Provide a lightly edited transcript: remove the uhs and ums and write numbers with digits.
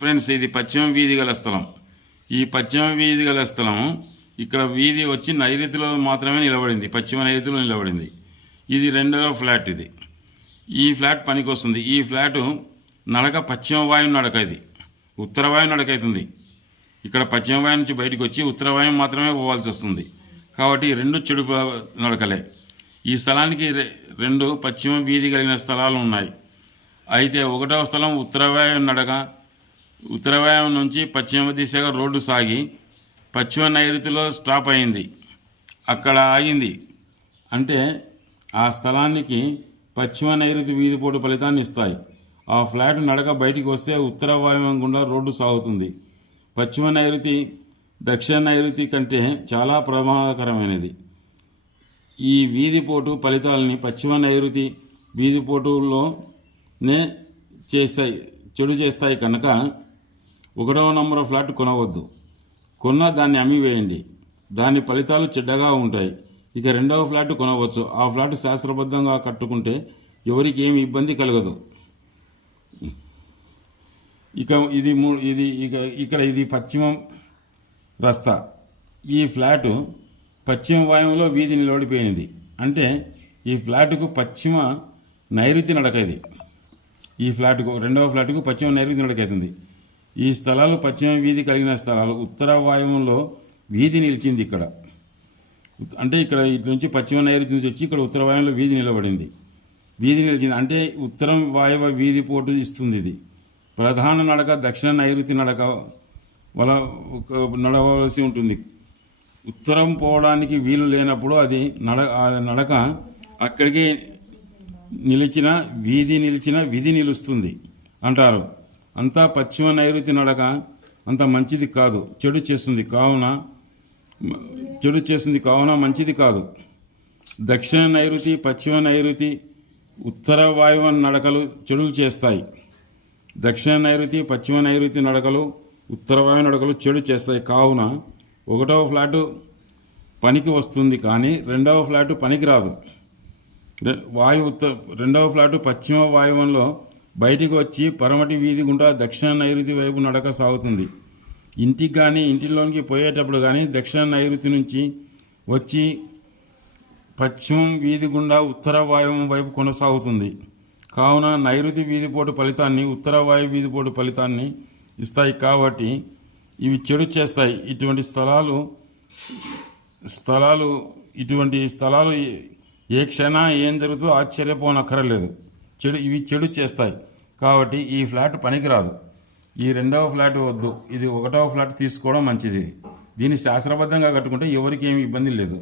Friends, ఇది పశ్చిమ వీధి గల స్థలం. ఈ పశ్చిమ వీధి గల స్థలం ఇక్కడ వీధి వచ్చి నైరుతిలో మాత్రమే నిలబడింది, పశ్చిమ నైరుతిలో నిలబడింది. ఇది రెండవ ఫ్లాట్. ఈ ఫ్లాట్ పనికి వస్తుంది. ఈ ఫ్లాటు నడక పశ్చిమ వాయువు నడక, ఇది ఉత్తర వాయువు నడక అవుతుంది. ఇక్కడ పశ్చిమ వాయు నుంచి బయటకు వచ్చి ఉత్తర వాయువు మాత్రమే పోవాల్సి వస్తుంది. కాబట్టి రెండు చెడు నడకలే. ఈ స్థలానికి రెండు పశ్చిమ వీధి కలిగిన స్థలాలు ఉన్నాయి. అయితే ఒకటవ స్థలం ఉత్తర వాయువు నడక. ఉత్తర వాయువు నుంచి పశ్చిమ దిశగా రోడ్డు సాగి పశ్చిమ నైరుతిలో స్టాప్ అయింది, అక్కడ ఆగింది. అంటే ఆ స్థలానికి పశ్చిమ నైరుతి వీధిపోటు ఫలితాన్ని ఇస్తాయి. ఆ ఫ్లాట్ నడక బయటికి వస్తే ఉత్తర వాయువ్యం గుండా రోడ్డు సాగుతుంది. పశ్చిమ నైరుతి దక్షిణ నైరుతి కంటే చాలా ప్రమాదకరమైనది. ఈ వీధిపోటు ఫలితాలని పశ్చిమ నైరుతి వీధిపోటులోనే చెడు చేస్తాయి కనుక 1వ నంబర్ ఫ్లాట్ కొనవద్దు. కొన్న దాన్ని అమ్మివేయండి, దాని ఫలితాలు చెడ్డగా ఉంటాయి. ఇక 2వ ఫ్లాట్ కొనవచ్చు. ఆ ఫ్లాట్ శాస్త్రబద్ధంగా కట్టుకుంటే ఎవరికి ఏమి ఇబ్బంది కలగదు. ఇక ఇది పశ్చిమం రస్తా. ఈ ఫ్లాటు పశ్చిమ వాయువులో వీధి నిలబడిపోయినది. అంటే ఈ ఫ్లాటుకు పశ్చిమ నైరుతి నడక. ఈ ఫ్లాటుకు 2వ ఫ్లాటుకు పశ్చిమ నైరుతి నడక అవుతుంది. ఈ స్థలాలు పశ్చిమ వీధి కలిగిన స్థలాలు. ఉత్తర వాయువులో వీధి నిలిచింది ఇక్కడ. అంటే ఇక్కడ ఇటు నుంచి పశ్చిమ నైరుతి నుంచి వచ్చి ఇక్కడ ఉత్తర వాయువులో వీధి నిలబడింది. వీధి నిలిచింది అంటే ఉత్తరం వాయువ వీధి పోటు ఇస్తుంది. ఇది ప్రధాన నడక దక్షిణ నైరుతి నడక నడవలసి ఉంటుంది. ఉత్తరం పోవడానికి వీలు లేనప్పుడు అది నడక అక్కడికి నిలిచిన విధి నిలుస్తుంది అంటారు. అంతా పశ్చిమ నైరుతి నడక అంత మంచిది కాదు, చెడు చేస్తుంది కావున మంచిది కాదు. దక్షిణ నైరుతి పశ్చిమ నైరుతి ఉత్తర వాయువ నడకలు చెడులు చేస్తాయి. దక్షిణ నైరుతి పశ్చిమ నైరుతి నడకలు ఉత్తర వాయు నడకలు చెడు చేస్తాయి. కావున 1వ ఫ్లాటు పనికి వస్తుంది, కానీ 2వ ఫ్లాటు పనికి రాదు. 2వ ఫ్లాటు పశ్చిమ వాయువంలో బయటికి వచ్చి పరమటి వీధి గుండా దక్షిణ నైరుతి వైపు నడక సాగుతుంది. ఇంటికి కానీ ఇంటిలోనికి పోయేటప్పుడు కానీ దక్షిణ నైరుతి నుంచి వచ్చి పశ్చిమం వీధి గుండా ఉత్తర వాయువం వైపు కొనసాగుతుంది. కావున నైరుతి వీధిపోటు ఫలితాన్ని ఉత్తర వాయు వీధిపోటు ఫలితాన్ని ఇస్తాయి. కాబట్టి ఇవి చెడు చేస్తాయి. ఇటువంటి స్థలాలు ఏ క్షణ ఏం జరుగుతుందో ఆశ్చర్యపోనక్కరలేదు. ఇవి చెడు చేస్తాయి. కాబట్టి ఈ ఫ్లాట్ పనికిరాదు. ఈ 2వ ఫ్లాట్ వద్దు. ఇది 1వ ఫ్లాట్ తీసుకోవడం మంచిది. దీన్ని శాస్త్రబద్ధంగా కట్టుకుంటే ఎవరికి ఏమి ఇబ్బంది లేదు.